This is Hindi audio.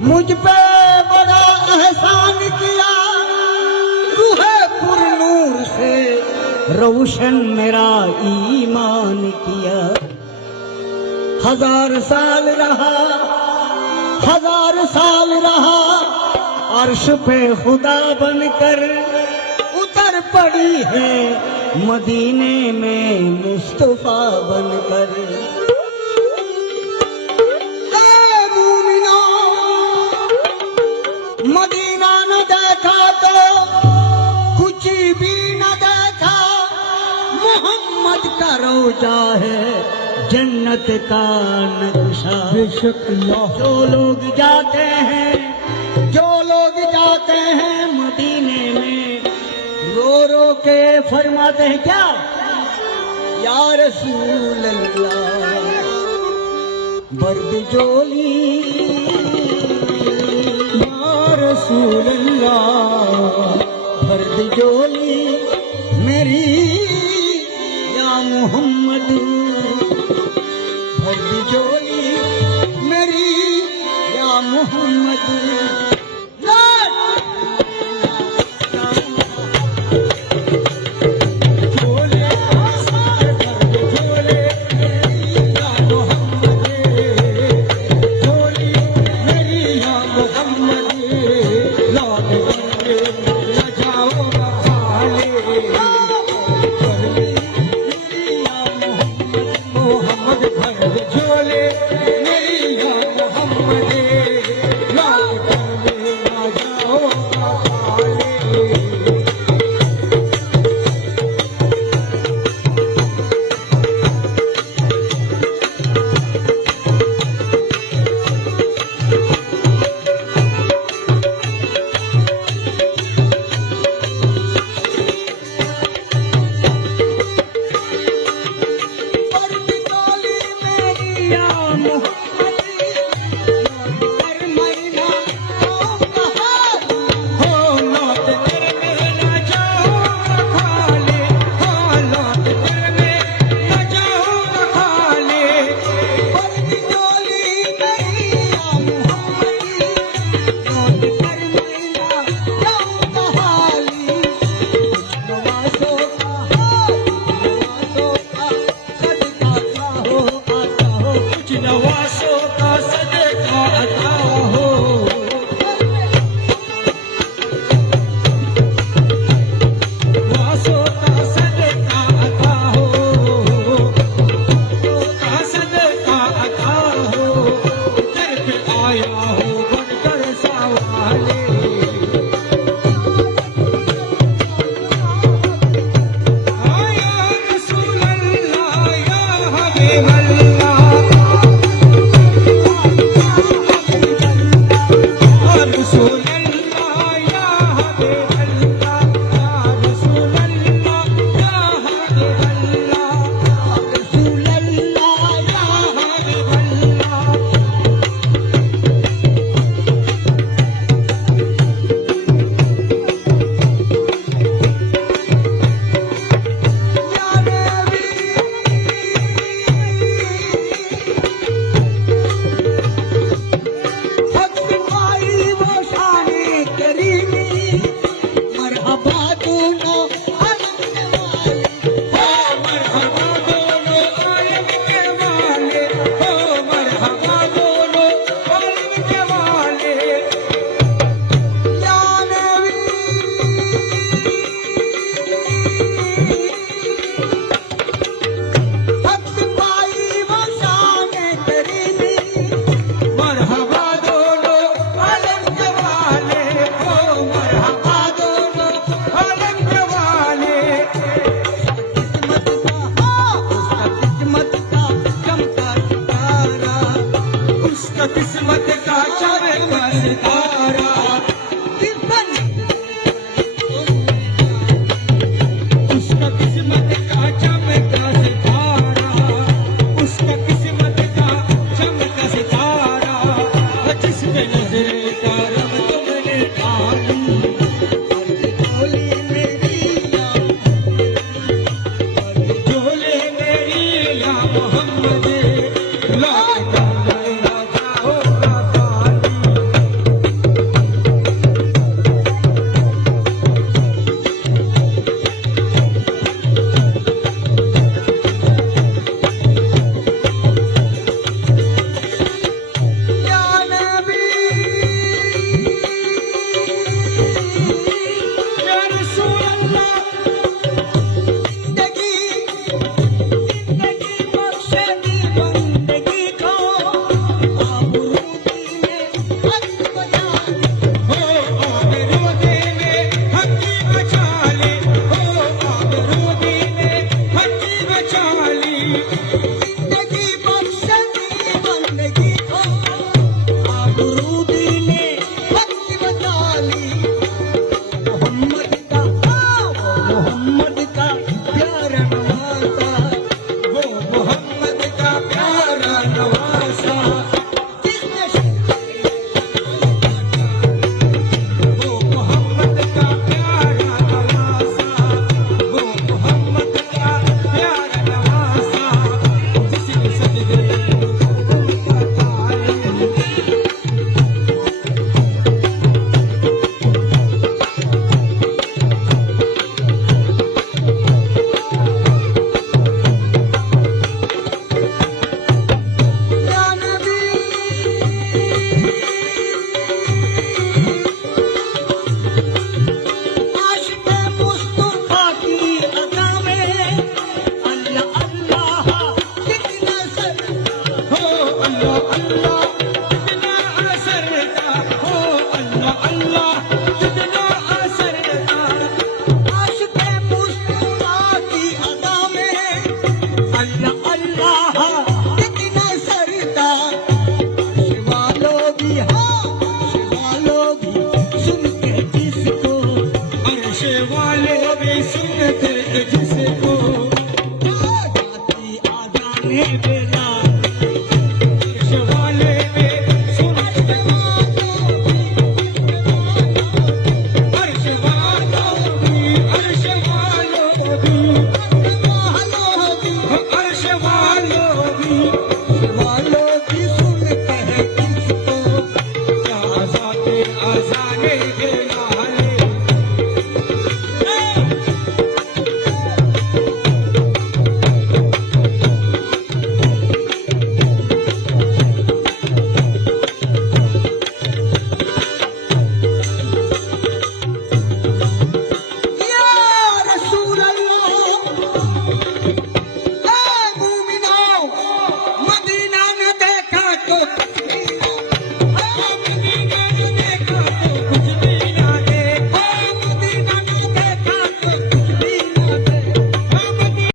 मुझ पे बड़ा एहसान किया, तू है पुरनूर से रोशन मेरा ईमान किया। 1000 साल रहा, 1000 साल रहा, अर्श पे खुदा बनकर उतर पड़ी है मदीने में मुस्तफा बनकर। मदीना न देखा तो कुछ भी न देखा, मोहम्मद का रोजा है जन्नत का नक्शा। बेशक जो लोग जाते हैं, जो लोग जाते हैं मदीने में, रो रो के फरमाते हैं क्या, या रसूल अल्लाह बर्द जोली, रसूल अल्लाह फर्द जोली मेरी, या मोहम्मद फर्द जोली मेरी, या मोहम्मद। नजरे का रब तुमने ठानी अर्ज बोली मेरी या अर्ज बोले मेरी या मोहम्मद लाख राजा होगा ताली या नबी या रसूल अल्लाह जिंदगी जिंदगी बख्शे दी बंदगी को आबरूदी में हक बजा हो आबरूदी में हक बचा ले हो आबरूदी में हक बचा ली जिंदगी बख्शे दी बंदगी को आबरूदी